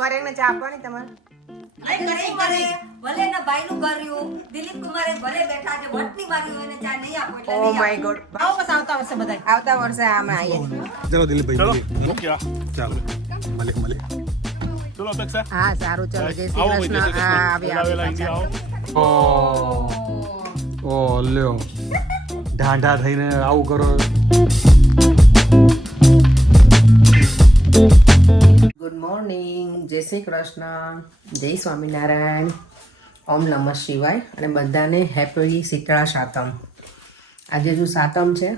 પરેંગને ચા આપવાની તમારે? ભલે એના ભાઈનું કર્યું, દિલીપ કુમારે ભલે બેઠા છે, વટની મારી એને ચા નહીં આપો એટલે ઓ નહીં માય આપો. ગોડ. આવો બસ આવતા વર્ષે બધાય. આવતા વર્ષે અમે આવીએ છીએ. चलो दिलीप भाई चलो क्या चलो मलिक मलिक चलो अपेक्षा હા સારું ચલો જય શ્રી आओ भाई, जय કૃષ્ણ. श्री હા कृष्ण। આવી वेला वेला આવી इंडिया आओ ઓ લ્યો ઢાંઢા થઈને આવું કરો. ગુડ મોર્નિંગ, જય શ્રી કૃષ્ણ, જય સ્વામિનારાયણ, ઓમ નમઃ શિવાય અને બધાને હેપી શીતળા સાતમ. આજે જો સાતમ છે,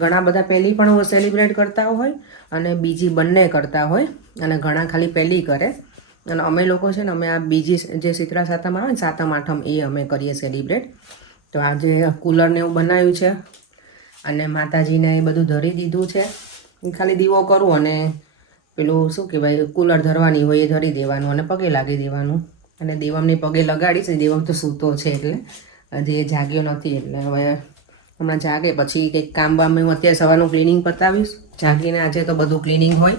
ઘણા બધા પહેલી પણ સેલિબ્રેટ કરતા હોય અને બીજી બંને કરતા હોય અને ઘણા ખાલી પહેલી કરે. અને અમે લોકો છે ને અમે આ બીજી જે શીતળા સાતમ આવે ને સાતમ આઠમ એ અમે કરીએ સેલિબ્રેટ. તો આજે કુલરને એવું બનાવ્યું છે અને માતાજીને એ બધું ધરી દીધું છે. ખાલી દીવો કરું અને પેલું શું કહેવાય કુલર ધરવાની હોય એ ધરી દેવાનું અને પગે લાગી દેવાનું. અને દેવમને પગે લગાડીશ. દેવમ તો સૂતો છે એટલે હજી એ જાગ્યો નથી એટલે હવે હમણાં જાગે પછી કંઈક કામ બામ હું અત્યારે સવારનું ક્લિનિંગ પતાવીશ. જાગીને આજે તો બધું ક્લિનિંગ હોય.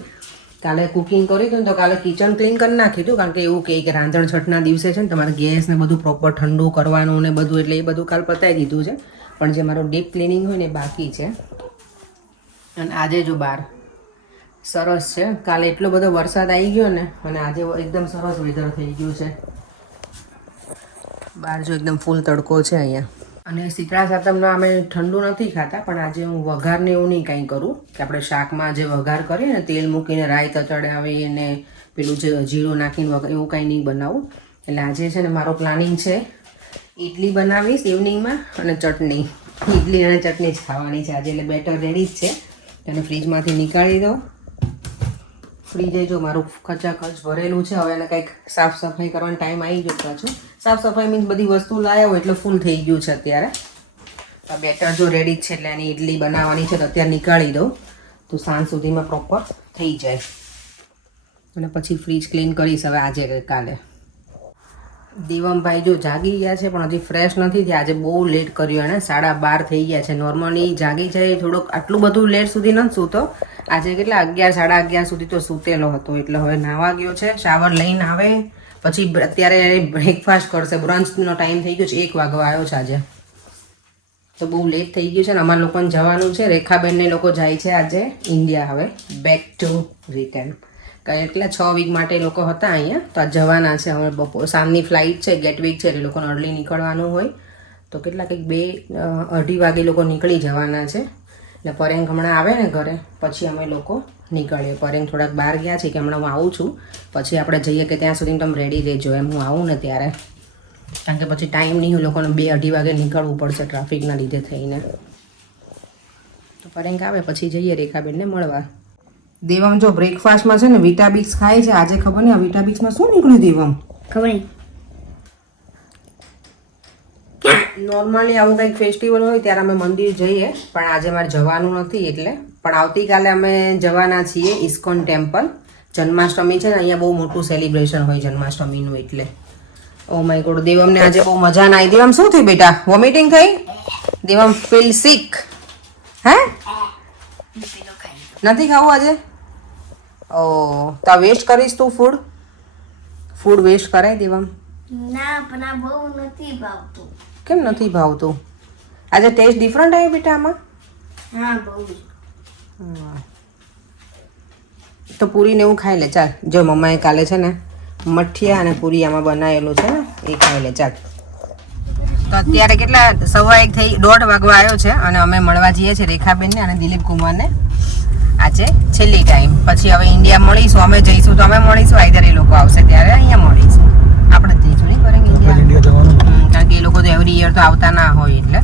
કાલે કુકિંગ કર્યું હતું ને તો કાલે કિચન ક્લીન કરી નાખ્યું હતું કારણ કે એવું કહે કે રાંધણ છઠના દિવસે છે ને તમારે ગેસ ને બધું પ્રોપર ઠંડુ કરવાનું ને બધું એટલે એ બધું કાલ પતાવી દીધું છે. પણ જે મારું ડીપ ક્લિનિંગ હોય ને એ બાકી છે. અને આજે જો બહાર સરસ છે. કાલે એટલો બધો વરસાદ આવી ગયો ને અને આજે એકદમ સરસ વેધર થઈ ગયું છે. બહાર જો એકદમ ફૂલ તડકો છે અહીંયા. અને શીતળા સાતમના અમે ઠંડુ નથી ખાતા પણ આજે હું વઘારને એવું નહીં કાંઈ કરું કે આપણે શાકમાં જે વઘાર કરીએ ને તેલ મૂકીને રાઈ તચડાવી અને પેલું જે જીરું નાખીને વઘાર એવું કાંઈ નહીં બનાવું. એટલે આજે છે ને મારો પ્લાનિંગ છે ઇડલી બનાવીશ ઇવનિંગમાં અને ચટણી. ઇડલી અને ચટણી જ ખાવાની છે આજે. એટલે બેટર રેડી જ છે એને ફ્રીજમાંથી નીકાળી દઉં. ફ્રીજે જો મારું ખચાખચ ભરેલું છે. હવે એને કંઈક સાફ સફાઈ કરવાનો ટાઈમ આવી ગયો પાછો. સાફ સફાઈ મીન્સ બધી વસ્તુ લાવ્યા હોય એટલે ફૂલ થઈ ગયું છે અત્યારે. આ બેટર જો રેડી જ છે એટલે એની ઇડલી બનાવવાની છે તો અત્યારે નીકાળી દઉં તો સાંજ સુધીમાં પ્રોપર થઈ જાય. અને પછી ફ્રીજ ક્લીન કરીશ હવે આજે કે કાલે. દેવમભાઈ જો જાગી ગયા છે પણ હજી ફ્રેશ નથી થયા. આજે બહુ લેટ કર્યું એણે 12:30 થઈ ગયા છે. નોર્મલી જાગી જાય થોડોક આટલું બધું લેટ સુધી નથી સૂતો. આજે કેટલા 11 11:30 સુધી તો સૂતેલો હતો. એટલે હવે નાવા ગયો છે. શાવર લઈને આવે પછી અત્યારે બ્રેકફાસ્ટ કરશે. બ્રંચનો ટાઈમ થઈ ગયો છે. 1 વાગવા આવ્યો છે આજે. તો બહુ લેટ થઈ ગયું છે ને અમારા લોકોને જવાનું છે. રેખાબેનને લોકો જાય છે આજે ઇન્ડિયા હવે બેક ટુ રિટર્ન. એટલા 6 વીક માટે એ લોકો હતા અહીંયા તો આ જવાના છે. હવે બપોર સાંજની ફ્લાઇટ છે ગેટ વીક છે એટલે લોકોને અર્લી નીકળવાનું હોય તો કેટલા કંઈક 2-2:30 વાગે લોકો નીકળી જવાના છે. એટલે પરેંગ હમણાં આવે ને ઘરે પછી અમે લોકો નીકળીએ. પરેંગ થોડાક બહાર ગયા છે કે હમણાં હું આવું છું પછી આપણે જઈએ કે ત્યાં સુધી તમે રેડી રહેજો એમ હું આવું ને ત્યારે. કારણ કે પછી ટાઈમ નહીં હોય લોકોને 2-2:30 વાગે નીકળવું પડશે ટ્રાફિકના લીધે થઈને. તો પરેંગ આવે પછી જઈએ રેખાબેનને મળવા. દેવમ જો બ્રેકફાસ્ટમાં છે ને વિટાબિક્સ ખાય છે. આજે ખબર નહીં આ વિટાબિક્સમાં શું નીકળ્યું દેવમ ખબર નહીં. નોર્મલી આવું કંઈક ફેસ્ટિવલ હોય ત્યારે અમે મંદિર જઈએ પણ આજે મારે જવાનું નથી એટલે. પણ આવતીકાલે અમે જવાના છીએ ઇસ્કોન ટેમ્પલ. જન્માષ્ટમી છે ને અહીંયા બહુ મોટું સેલિબ્રેશન હોય જન્માષ્ટમીનું એટલે. ઓ માય ગોડ દેવમને આજે બહુ મજા ના આવી. દેવમ શું થયું બેટા? વોમિટિંગ થઈ? દેવમ ફીલ સિક? હે નથી ખાવું આજે? ઓ તો વેસ્ટ કરીશ તું ફૂડ વેસ્ટ કરાય દેવમ? ના પણ આ બહુ નથી ભાવતું. કેમ નથી ભાવતું? આજે ટેસ્ટ ડિફરન્ટ આવ્યો બેટા આમાં? હા બહુ જ. તો પૂરીને એવું ખાઈ લે ચાલ. જો મમ્માએ કાલે છે ને મઠિયા અને પૂરી આમાં બનાવેલું છે ને એ ખાઈ લે ચાલ. તો અત્યારે કેટલા 1:15 થઈ 1:30 વાગવા આવ્યો છે અને અમે મળવા જઈએ છીએ રેખાબેનને અને દિલીપ કુમારને. આજે છેલ્લી ટાઈમ પછી હવે ઇન્ડિયા મળીશું. અમે જઈશું તો અમે મળીશું આઈધર એ લોકો આવશે ત્યારે અહીંયા મળીશું. આપણે જઈશું નહીં કરેંગે ઇન્ડિયા જવાનું કારણ કે એ લોકો તો એવરી યર તો આવતા ના હોય એટલે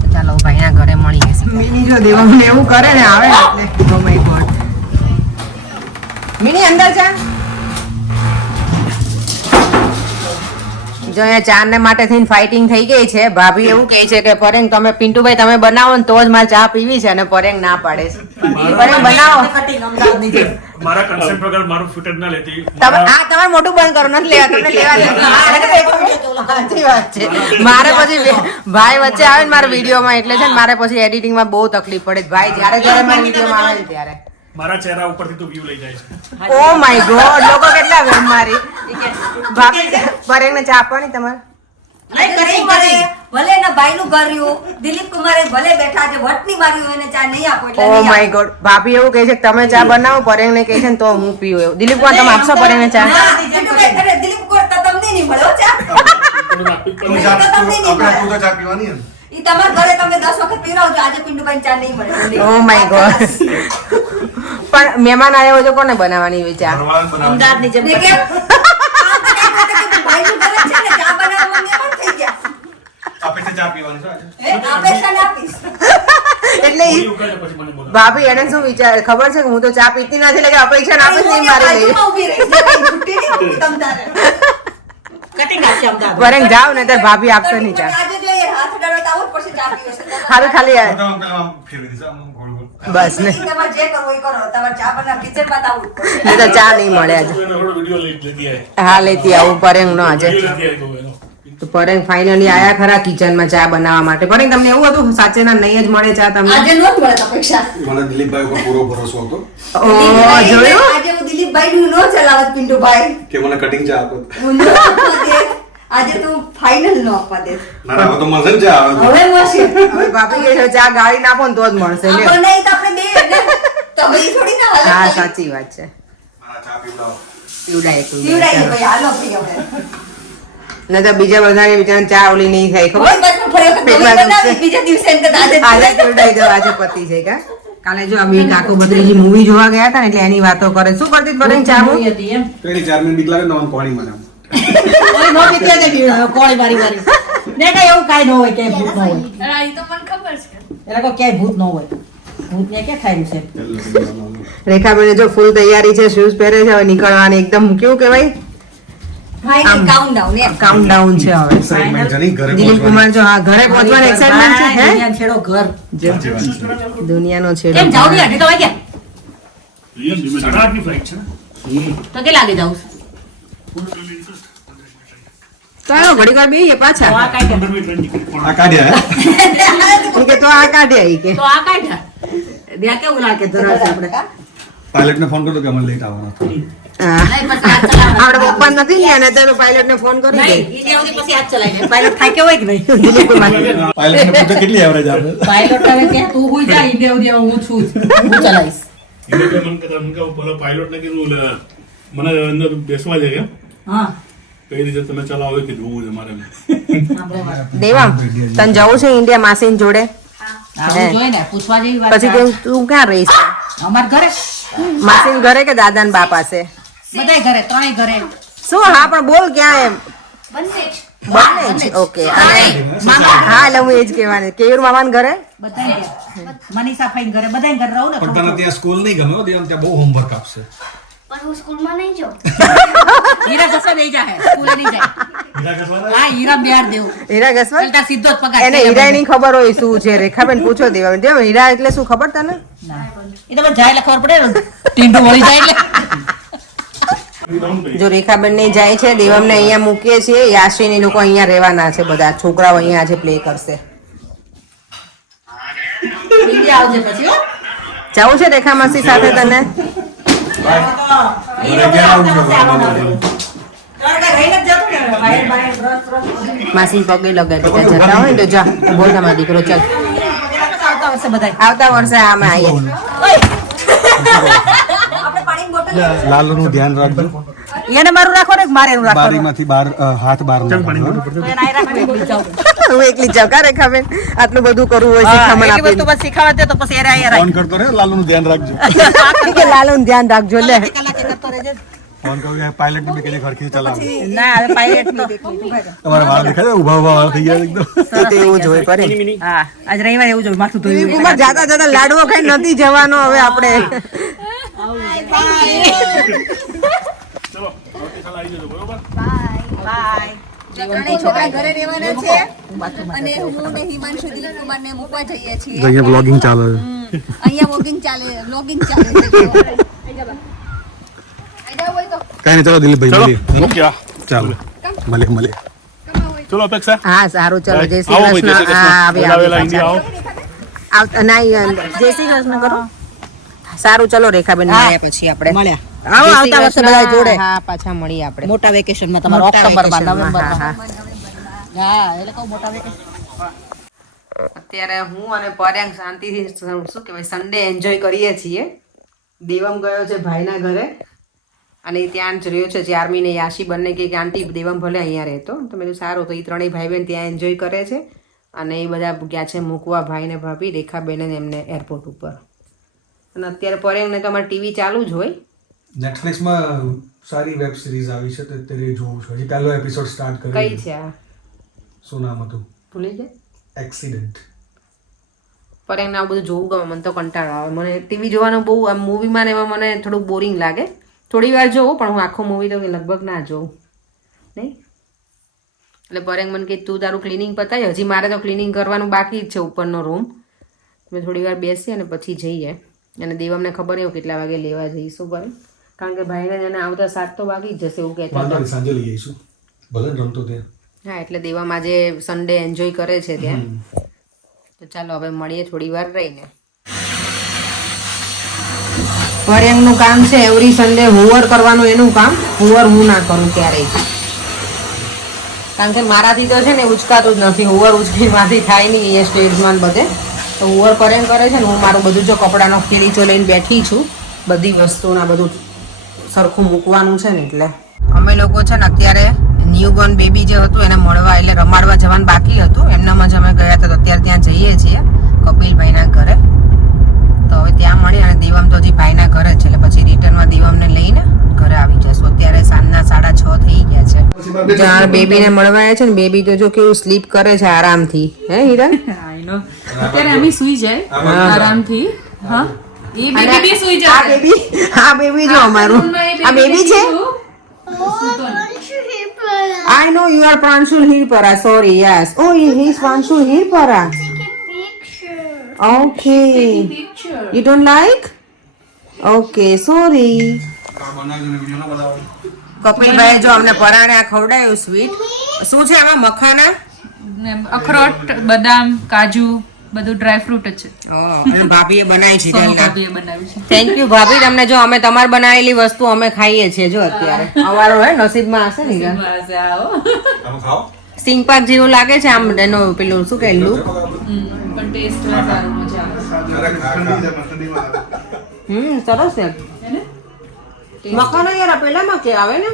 તો ચાલો ભાઈના ઘરે મળીએ. મિની જો દેવમને એવું કરે ને આવે ને એટલે ઓ માય ગોડ. મિની અંદર જા. જો અહીંયા ચા ને માટે થઈને ફાઇટિંગ થઈ ગઈ છે. ભાભી એવું કહે છે કે પરેંગ તમે પિન્ટુભાઈ તમે બનાવો ને તો જ મારે ચા પીવી છે અને પરેંગ ના પાડે છે. પરેંગ બનાવો. મારા કન્સેપ્ટ વગર મારું ફૂટેજ ના લેતી. તમે આ તમારે મોટું બંધ કરો નથી લેવા તમને લેવા દે. સાચી વાત છે. મારે પછી ભાઈ વચ્ચે આવે ને મારા વિડીયોમાં એટલે છે ને મારે પછી એડિટિંગમાં બહુ તકલીફ પડે. ભાઈ જ્યારે જ્યારે મારા વિડીયોમાં આવે ને ત્યારે મારા ચહેરા ઉપરથી તો વ્યૂ લઈ જાય છે. ઓ માય ગોડ, લોકો કેટલા વ્યવહારી. ભાભી પરેંગને ચા આપવાની તમારે? દિલીપ કુમારે ભલે એના ભાઈનું ઘર રહ્યું, દિલીપ કુમારે ભલે બેઠા છે, વટની મારી હોય એને ચા નહીં આપો એટલે ઓ નહીં માય આપો. ગોડ, ભાભી એવું કહે છે કે તમે ચા બનાવો, પરેંગને કહે છે ને તો હું પીવું એવું. દિલીપ કુમાર તમે આપશો પરેંગને ચા? ના, પિન્ટુભાઈ, અરે દિલીપ કુમાર તો તમને નહીં મળે હો ચા. ઈ તમારા ઘરે તમે 10 વખત પીવડાવજો, આજે પિન્ટુભાઈ ચા નહીં મળે. Oh my God. પણ મહેમાન આવ્યા હોય તો કોને બનાવવાની હોય ચા? ને કેમ? આ તો કાંઈ કે ભાઈનું ઘર જ છે ને, ચા બનાવવા મહેમાન થઈ ગયા. આ પૈસા ને આપીશ. એટલે ઈ ઉકાળે પછી મને બોલાવો. ભાભી એને શું વિચાર ખબર છે કે હું તો ચા પીતી નથી, એટલે કે અપેક્ષા ના આપીશ નહીં મારી લઈ. બાજુમાં ઊભી રહી છે, છૂટી નહીં ઊભી તમ તારે. પરેંગ જાવ ને ત્યારે ભાભી આપશે નહીં ચા. આજે જોઈએ હાથ ડાળો તો આવું જ પડશે ચા પીવે છે. હારું ખાલી બસ ને, તમારે જે કરવું એ કરો, તમારે ચા બનાવ કિચનમાં તો આવવું જ પડશે. નહીં તો ચા નહીં મળે આજે. એનો થોડો વિડીયો લેતી આય. હા લેતી આવું પરેંગ નો આજે. વિડીયો લેતી આય કહું એનો. તો પરેંગ ફાઇનલી આયા ખરા કિચનમાં ચા બનાવવા માટે. પરેંગ તમને એવું હતું સાચેના નહીં જ મળે ચા તમને? આજે નો જ મળે તો પૈસા. મને દિલીપભાઈ ઉપર પૂરો ભરોસો હતો ઓ જોયું? આજે હું દિલીપભાઈ નું નો ચલાવત પિન્ટુભાઈ. કે મને કટિંગ ચા આપો. હું નો આપવા દે. આજે તું ફાઇનલ નો આપવા દે. ના ના, હવે તો મળશે ને ચા આવે તો. હવે મળશે. હવે ભાભી કહે છે ચા ગાળી નાખો ને તો જ મળશે. લ્યો. આપણે નહીં તો આપણે બે ને. તો હવે ઈ થોડી ના હાલે. હા સાચી વાત છે. મારા ચા પીવડાવો. પીવડાય પીવડાઈએ ભાઈ, હાલો ભાઈ હવે. ન તો બીજા બધાને બિચારાને ચા ઓલી નહીં થાય ખબર? કોઈ પાછું ફરી વખત નવી બનાવી, બીજા દિવસે એમ કે આજે જ આજે જ પીવડાવી દો, આજે પતી છે કા? કાલે જો આ બે કાકો બદ્રીજી મૂવી જોવા ગયા હતા ને એટલે એની વાતો કરે. શું કરતી હતી પરેંગ ચા માં? પેલી 4 મિનિટ બીક લાગે ને મને કોણી મને આમ. રેખાબેને જો ફૂલ તૈયારી છે, શૂઝ પહેરે છે, હવે નીકળવાની એકદમ કેવું કહેવાય ફાઇનલ કાઉન્ટડાઉન એમ. કાઉન્ટડાઉન છે હવે. Excitement છે નહીં, ઘરે દિલીપ પહોંચવાની. કુમાર જો હા ઘરે પહોંચવાની એક્સાઇટમેન્ટ છે હે? દુનિયાનો છેડો. સાડા આઠની ફ્લાઇટ છે ને. ચાલો ઘડીક વાર બેહીએ પાછા. 15 મિનિટ ટિકિટ પણ આ કાઢ્યા હે? ઈ કે તો આ કાઢ્યા ઈ કે. પાયલટને ફોન કરતો કે અમે લેટ આવવાના છે. હા. આપણે પપ્પા નથી ગયા ને તો પાયલટ ને ફોન કરી દે. દિલીપ કુમાર પાયલટને પૂછો કેટલી એવરેજ આપે. એને કે મને કહેતા, મને કહું, પેલો પાયલોટને કીધું, "ઓલે, મને અંદર બેસવા દે કેમ કઈ રીતે તમે ચલાવો કે જોવું છે મારે." દેવામ તને જવું છે ઇન્ડિયા માસી જોડે? પછી કેમ તું ક્યાં રહીશ? માસી ઘરે કે દાદા ને બા પાસે? શું? હા પણ બોલ ક્યાં એમ? બંને જ ઓકે. અને હા એટલે હું એ જ કહેવાની. કેયુર મામાને ઘરે? પણ તને ત્યાં સ્કૂલ નહીં ગમે હો, દેવામ ત્યાં બહુ હોમવર્ક આપશે. પણ હું સ્કૂલમાં નહીં જાઉં. હીરા ઘસવા? એને હીરા ની ખબર હોય શું છે. રેખાબેન પૂછો દેવા. દેવ હીરા એટલે શું ખબર તને? જો રેખાબેન ને જાય છે, દેવમ ને અહીંયા મૂકીએ છીએ. યાશીની લોકો અહીંયા રહેવાના છે, બધા છોકરાઓ અહીંયા આજે પ્લે કરશે. જવું છે રેખા માસી સાથે તને? માસી પગે લગાડી દીધા. જતા હોય ને તો જા બોલ તમારો દીકરો. ચાલ આવતા વર્ષે અમે આવીએ. આપણે પાણીની બોટલ લાલુનું ધ્યાન રાખજો. એને મારું રાખો ને મારે એનું રાખો. બારીમાંથી બહાર હાથ બહાર ના કાઢો. હું એકલી જાઉં કા રેખાબેન? આટલું બધું કરવું હોય શીખામણ આપીને. ફોન કરતો રહે, લાલુનું ધ્યાન રાખજો. કે લાલુનું ધ્યાન રાખજો લે. ફોન કરું કે પાયલટ ને કે ખડખી ચલાવો. તમારા વાળ દેખાય છે? ઊભા ઊભા વાળ થઈ ગયા એકદમ. એ તો એવું જ હોય પરે. દિલીપ કુમાર જાતા જાતા લાડવો ખાઈ નથી જવાનો હવે આપણે. ચલો ઓકે, ચાલ આવી જજો, બરોબર? ત્રણેય છોકરા ઘરે રહેવાના છે અને હું ને હિમાંશુ દિલીપ કુમાર ને મૂકવા જઈએ છીએ. અહીંયા બ્લોગિંગ ચાલે છે. અહીંયા વોકિંગ ચાલે, વ્લોગિંગ ચાલે છે. કઈ નહીં, ચાલો દિલીપભાઈ મળીએ. ઓકે, આ. ચાલો મળીએ. ચલો અપેક્ષા, હા સારું ચલો. જય શ્રી આવો ભાઈ, જય શ્રી કૃષ્ણ. હા કૃષ્ણ. આવી બોલાવેલા આવી ઇન્ડિયા આવો. આવતા નહીં જય શ્રી કૃષ્ણ કરો. સારું ચલો રેખાબેન મળ્યા પછી આપણે મળ્યા આવો જય શ્રી આવતા વર્ષે કૃષ્ણ. બધા જોડે હા પાછા મળીએ આપણે મોટા વેકેશનમાં તમારો મોટા ઓક્ટોબરમાં વેકેશનમાં, નવેમ્બરમાં હા, હા એટલે કહું મોટા વેકેશન અત્યારે હું અને પર્યાંક શાંતિથી શું કહેવાય સન્ડે એન્જોય કરીએ છીએ. દેવમ ગયો છે ભાઈના ઘરે અને ઈ ત્યાં જ રહ્યો છે. ચારમી ને યાશી બંને કે આંટી દેવમ ભલે અહીંયા રહેતો તો મેં કીધું સારું તો એ ત્રણેય ભાઈ બહેન ત્યાં એન્જોય કરે છે અને એ બધા ગયા છે મૂકવા ભાઈને ભાભી રેખાબેન ને એમને એરપોર્ટ ઉપર. અને અત્યારે પર્યાંકને તો અમારે ટીવી ચાલુ જ હોય. નેટફ્લિક્સમાં સારી વેબ સિરીઝ આવી છે તો અત્યારે જોઉં છું. હજી પહેલો એપિસોડ સ્ટાર્ટ કઈ કર્યો. છે આ શું નામ હતું? ભૂલી જાય. એક્સિડન્ટ. પર્યાંકને આવું બધું જોવું ગમે. મને તો કંટાળો આવે. મને ટીવી જોવાનું બહુ આમ મૂવીમાં ને એમાં મને થોડુંક બોરિંગ લાગે. થોડી વાર જોઉં પણ હું આખો મૂવી તો લગભગ ના જોઉં નહીં. એટલે પર્યાંક મને કે તું તારું ક્લિનિંગ પતાવી. હજી મારે તો ક્લિનિંગ કરવાનું બાકી જ છે ઉપરનો રૂમ. મેં થોડી વાર બેસી અને પછી જઈએ. અને દેવમને ખબર નહીં કેટલા વાગે લેવા જઈશું પર કારણ કે ભાઈને એને આવતા 7 તો વાગી જ જશે એવું કહેતા વાંધો હતા. નહીં, સાંજે લઈ આવીશું. ભલે ને રમતો ત્યાં. હા એટલે દેવમ આજે સન્ડે એન્જોય કરે છે ત્યાં. તો ચાલો હવે મળીએ થોડી વાર રહીને. પર્યાંકનું કામ છે એવરી સન્ડે હોવર કરવાનું એનું કામ. હોવર હું ના કરું ક્યારેય કારણ કે મારાથી તો છે ને ઉચકાતું જ નથી. હોવર ઉચકી માંથી થાય નહીં એ સ્ટેજમાં બધે તો હોવર પર્યાંક કરે છે ને હું મારું બધું જો કપડાનો ખીરીચો લઈને બેઠી છું. બધી વસ્તુના બધું સરખું મૂકવાનું છે ને એટલે અમે લોકો છે ને અત્યારે ન્યૂબોર્ન બેબી જે હતું એને મળવા એટલે રમાડવા જવાનું બાકી હતું. એમનામાં જ અમે ગયા હતા તો અત્યારે ત્યાં જઈએ છીએ કપિલભાઈના ઘરે. તો હવે ત્યાં મળી અને દેવમ તો હજી ભાઈના ઘરે જ છે એટલે પછી રિટર્નમાં દેવમને લઈને ઘરે આવી જશું. અત્યારે સાંજના 6:30 થઈ ગયા છે. જ્યાં બેબીને મળવા આવ્યા છે ને બેબી તો જો કેવું સ્લીપ કરે છે આરામથી. હે હિરલ? અત્યારે અમે સુઈ જાય આરામથી. હા એ બેબી બી સુઈ જાય. આ બેબી જો અમારું આ બેબી છે. I know you are Pranshul Hirpara. Sorry, yes. Oh, he is Pranshul Hirpara. Okay. You don't like? Okay, sorry. કપિલભાઈ જો અમને પરાણે આ ખવડાયું સ્વીટ. શું છે આમાં મખાના? અખરોટ, બદામ, કાજુ બધું ડ્રાય ફ્રૂટ જ છે. અને ભાભીએ બનાવી છે. સોનુ ભાભીએ બનાવ્યું છે. થેન્ક યુ ભાભી. તમને જો અમે તમારી બનાવેલી વસ્તુ અમે ખાઈએ છીએ જો અત્યારે. અમારો હે નસીબમાં હશે ને. તમે ખાઓ? સિંગપાક જેવું લાગે છે આમ એનો પેલું શું કે લુક. પણ ટેસ્ટ સારું મજા આવે. સરસ છે. મખાના યાર પેલામાં કે આવે ને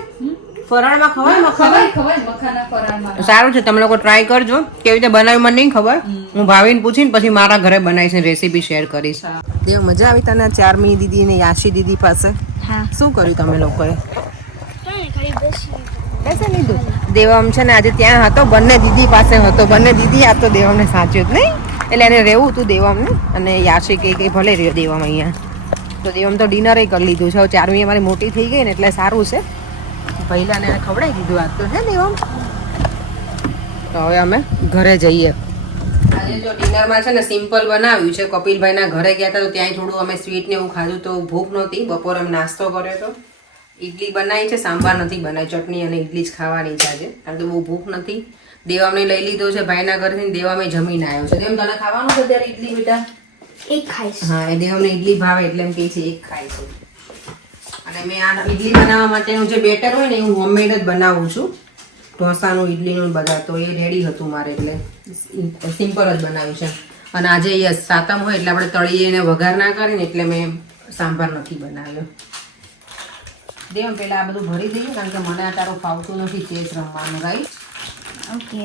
ફરાળમાં ખવાય મખાના. ખવાય મખાના ફરાળમાં. સારું છે તમે લોકો ટ્રાય કરજો. કેવી રીતે બનાવ્યું મને નહીં ખબર. હું ભાવીને પૂછીને પછી મારા ઘરે બનાવીશ ને રેસીપી શેર કરીશ. દેવ મજા આવી તને ચારમી દીદી ને યાશી દીદી પાસે? હા. શું કર્યું તમે લોકોએ? ખાલી બેસી લીધું. દેવમ છે ને આજે ત્યાં હતો બંને દીદી પાસે હતો. બંને દીદી આ તો દેવમને સાચ્યું જ નહીં એટલે એને રહેવું હતું દેવમને. અને યાશી કે ભલે રહ્યો દેવમ અહીંયા. તો દેવમ તો ડિનરે કરી લીધું છે. હવે ચારમી અમારી મોટી થઈ ગઈ ને એટલે સારું છે. પહેલાને એને ખવડાવી દીધું આજ તો હે દેવમ. તો હવે અમે ઘરે જઈએ. આજે જો ડિનરમાં છે ને સિમ્પલ બનાવ્યું છે. કપિલભાઈના ઘરે ગયા હતા તો ત્યાં થોડું અમે સ્વીટ ને એવું ખાધું તો ભૂખ નહોતી. બપોરે અમે નાસ્તો કર્યો હતો. ઇડલી બનાવી છે, સાંભાર નથી બનાવી. ચટણી અને ઇડલી જ ખાવાની છે આજે કારણ કે બહુ ભૂખ નથી. દેવામને લઈ લીધો છે ભાઈના ઘરેથી. દેવામાં જમીને આવ્યો છે. તેમ તને ખાવાનું છે ત્યારે ઇડલી બેટા? એક ખાઈશ. હા એ દેવમને ઇડલી ભાવે એટલે એમ કહે છે એક ખાય છે. અને મેં આ ઇડલી બનાવવા માટેનું જે બેટર હોય ને એ હું હોમમેડ જ બનાવું છું. ઢોસાનું ઇડલીનું બધા તો એ રેડી હતું મારે એટલે સિમ્પલ જ બનાવ્યું છે. અને આજે યસ સાતમ હોય એટલે આપણે તળીને વઘાર ના કરીને એટલે મેં સાંભાર નથી બનાવ્યો. દેવમ પેલા આ બધું ભરી દઈએ કારણ કે મને આ તારું ફાવતું નથી ચેસ રમવાનું. રાઈટ? ઓકે.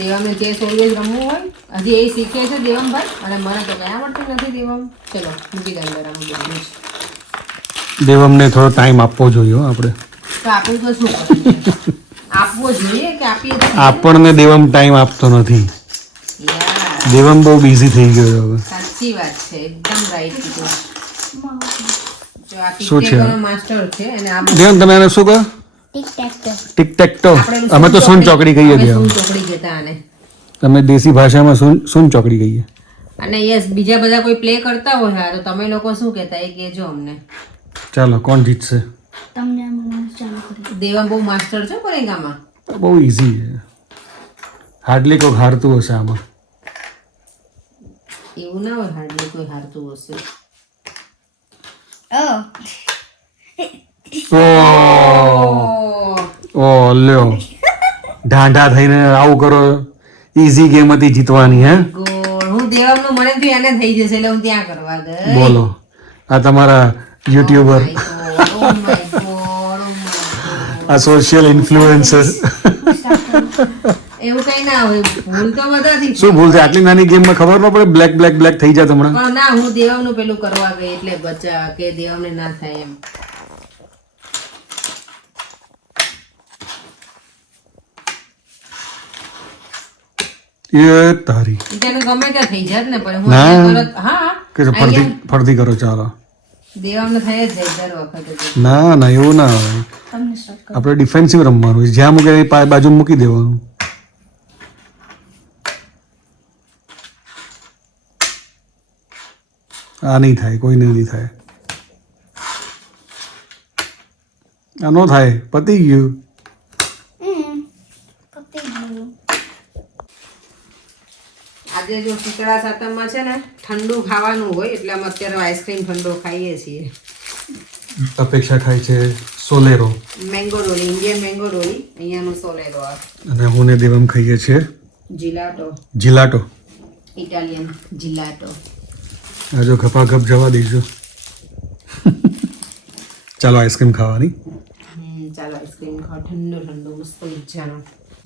દેવમને ચેસ ઓલવેઝ રમવું હોય. હજી એ શીખે છે દેવમભાઈ અને મને તો કઈ આવડતું નથી દેવમ. ચલો મૂકી દે અંદર આમ બધું જ. દેવમને થોડો ટાઈમ આપવો જોઈએ આપણે. તો આપણું તો શું કરવું? આપવો જોઈએ કે આપીએ તો? આપણને દેવમ ટાઈમ આપતો નથી. યાર, દેવમ બહુ બિઝી થઈ ગયો હવે. સાચી વાત છે. એકદમ રાઈટ કીધું. જો આ શું છે? ટીકેનો માસ્ટર છે અને આ બધું દેવમ તમે એને શું કહો? Tic tac. Tic tac toe. આપણે અમે તો સૂન ચોકડી કહીએ અમે દેવમ. સૂન ચોકડી કહેતા આને. તમે દેશી ભાષામાં સૂન ચોકડી કહીએ. અને યસ બીજા બધા કોઈ પ્લે કરતા હોય તો તમે લોકો શું કહેતા એ કહેજો અમને. ચાલો કોણ જીતશે? તમને મને ચાલુ કરી. દેવમ બહુ માસ્ટર છે પરેગામાં. બહુ ઈઝી છે. હાર્ડલી કોઈ હારતું હશે આમાં. એવું ના હોય હાર્ડલી કોઈ હારતું હશે. Oh. ઓ લ્યો ઢાંઢા થઈને આવું કરો. ઈઝી ગેમ હતી જીતવાની. હે ગોળ હું દેવમનું મને તો એને થઈ જશે એટલે હું ત્યાં કરવા ગઈ. બોલો આ તમારા યુટ્યુબર, Oh my God. આ સોશિયલ ઇન્ફ્લુએન્સર. એવું કઈ ના હોય, ભૂલ તો બધાથી શું ભૂલ થાય આટલી નાની ગેમમાં? ખબર ન પડે બ્લેક બ્લેક બ્લેક થઈ જાય હમણાં. પણ ના હું દેવમનું પેલું કરવા ગઈ એટલે બચા કે દેવમને ના થાય એમ. એ તારી તેને ગમે ત્યાં થઈ જાય ને પણ હું ના. અહીંયા તરત- હા કે ફરતી ફરતી કરો ચાલો. દેવમને થઈ જ જાય દર વખતે. ના ના એવું ના હોય. તમને start કરો. આપણે ડિફેન્સિવ રમવાનું છે. જ્યાં મૂકે એ બાજુ મૂકી દેવાનું. આ નહીં થાય, કોઈ નહીં થાય. આ નો થાય, પતી ગયું. પતી ગયું. આજે જો શીતળા સાતમમાં છે ને ઠંડુ ખાવાનું હોય એટલે અમે અત્યારે આઈસ્ક્રીમ ઠંડો ખાઈએ છીએ. અપેક્ષા ખાય છે સોલેરો મેંગો રોલી, ઇન્ડિયન મેંગો રોલી, અહીંયાનો સોલેરો આ અને હું ને દેવમ ખાઈએ છીએ જીલાટો, જીલાટો. ઇટાલિયન જીલાટો. આ જો ગપાગપ જવા દઈશું. ચાલો આઈસ્ક્રીમ ખાવાની. ચાલો આઈસ્ક્રીમ ખાઓ, ઠંડુ ઠંડુ મસ્ત મજાનો.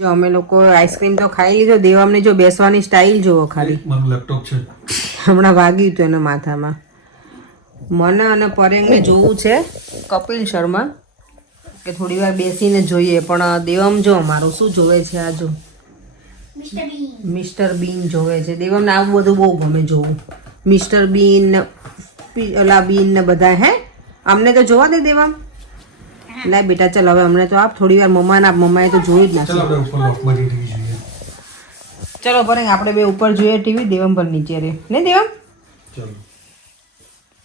જો અમે લોકો આઈસ્ક્રીમ તો ખાઈ લીધો. દેવામને જો બેસવાની સ્ટાઇલ જુઓ ખાલી. મારું લેપટોપ છે. હમણાં વાગ્યું હતું એના માથામાં. મને અને પરેંગને જોવું છે કપિલ શર્મા કે થોડી વાર બેસીને જોઈએ, પણ દેવમ જો અમારું શું જોવે છે આ જો મિસ્ટર બીન જોવે છે. દેવમને આવું બધું બહુ ગમે જોવું. મિસ્ટર બીન ને ઓલા બીન ને બધા. હે અમને તો જોવા દે દેવમ. લાય બેટા ચાલ હવે અમને તો આપ થોડી વાર મમ્માને આપ. મમ્માએ તો જોયું જ ચાલો નથી. આપણે ઉપર લોકમાં જઈ જોઈએ. ચલો પરેંગ આપણે બે ઉપર જોઈએ ટીવી, દેવમ પર નીચે રહે ને દેવમ. ચાલો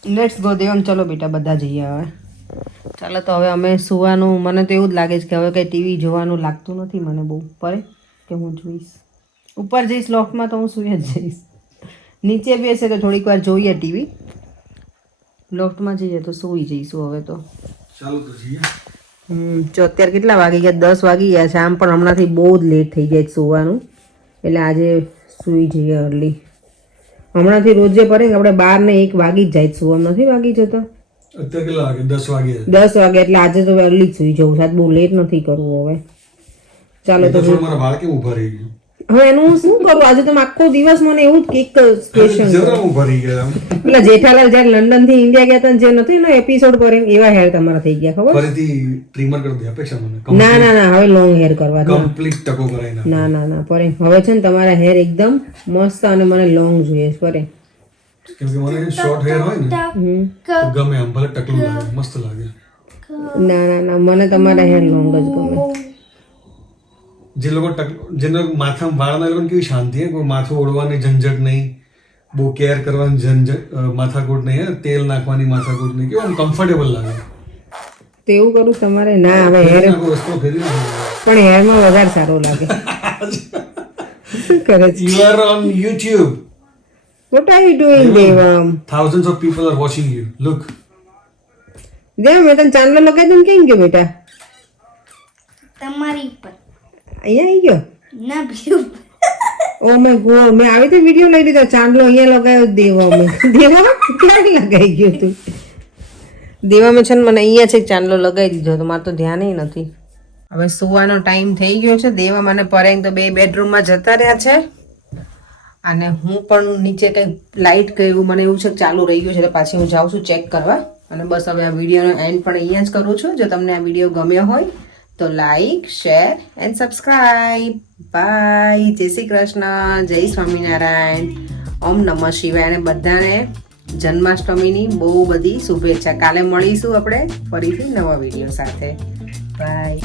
લેટ્સ ગો દેવમ. ચલો બેટા બધા જઈએ હવે. ચાલો તો હવે અમે સુવાનું. મને તો એવું જ લાગે છે કે હવે કંઈ ટીવી જોવાનું લાગતું નથી મને બહુ. પરે કે હું જોઈશ ઉપર જઈશ લોફ્ટમાં તો હું સુઈ જ જઈશ. નીચે બેસે તો થોડીક વાર જોઈએ ટીવી. લોફ્ટમાં જઈએ તો સુઈ જઈશું હવે તો. ચાલો તો જઈએ. જો અત્યારે કેટલા વાગી ગયા? 10 વાગી ગયા છે. આમ પણ હમણાંથી બહુ જ લેટ થઈ જાય છે સુવાનું, એટલે આજે સુઈ જઈએ અર્લી. હમણાંથી રોજે પડે કે આપણે 12 ને 1 વાગી જ જાય સુવામાં, નથી વાગી જતો? અત્યારે કેટલા વાગે? 10 વાગે. 10 વાગે એટલે આજે તો અર્લી જ સુઈ જવું. સાત બહુ લેટ નથી કરવું હવે. ચાલો તો મારા વાળ કેમ ઉભા રહી ગયા? હવે એનું હું શું કરું? આજે તો આખો દિવસ મને એવું જ એક ક્વેશ્ચન. જરા ઉભા રહી ગયા. પેલા જેઠાલાલ જ્યારે લંડન થી ઇન્ડિયા ગયા હતા ને જે નથી એનો એપિસોડ પર એવા હેર તમારા થઈ ગયા ખબર? ફરીથી ટ્રીમર કરી દે અપેક્ષા મને. ના ના ના હવે લોંગ હેર કરવા દો. કમ્પ્લીટ ટકો કરાવી નાખ. ના ના ના પરે હવે છે ને તમારા હેર એકદમ મસ્ત અને મને લોંગ જોઈએ છે પરે. કેમ કે મને શોર્ટ હેર હોય ને તો ગમે આમ ભલે ટકલું લાગે મસ્ત લાગે. ના ના ના મને તમારા હેર લોંગ જ ગમે. જે લોકો જેને માથા વાળના લોકોને કેવી શાંતિ હે, કોઈ માથું ઓળવાની ઝંઝટ નહીં, બહુ કેર કરવાની ઝંઝટ માથાકૂટ નહીં, હે તેલ નાખવાની માથાકૂટ નહીં, કેવું આમ કમ્ફર્ટેબલ લાગે. તો એવું કરું તમારે? ના હવે હેર નાખો, રસ્તો ફેરી નાખો. પણ હેરમાં વધારે સારો લાગે. શું કરે છે? You are on YouTube. What are you doing Devam? Thousands of people are watching you. Look. Devam મેં તને ચાંદલો લગાવી દઉં કેમ ગયો બેટા? તમારી ઉપર અહીંયા આવી ગયો? ના બીજું ઓ માય ગોડ મેં આવી તો વિડીયો લઈ લીધો. ચાંદલો અહીંયા લગાવ્યો દેવામાં. દેવામાં ક્યારે લગાવી ગયો તું? દેવામાં છે ને મને અહીંયા છે ચાંદલો લગાવી દીધો તો મારે તો ધ્યાન નથી. હવે સુવાનો ટાઈમ થઈ ગયો છે. દેવા મને પરેંગ તો 2 બેડરૂમમાં જતા રહ્યા છે અને હું પણ નીચે કંઈક લાઇટ ગયું મને એવું છે કે ચાલુ રહી ગયું છે એટલે પાછી હું જાઉં છું ચેક કરવા. અને બસ હવે આ વિડીયોનો એન્ડ પણ અહીંયા જ કરું છું. જો તમને આ વિડીયો ગમ્યો હોય તો like, share and subscribe. Bye. જય શ્રી કૃષ્ણ, જય સ્વામિનારાયણ, ઓમ નમઃ શિવાય અને બધાને જન્માષ્ટમીની બહુ બધી શુભેચ્છા. કાલે મળીશું આપણે ફરીથી નવા વિડીયો સાથે. બાય.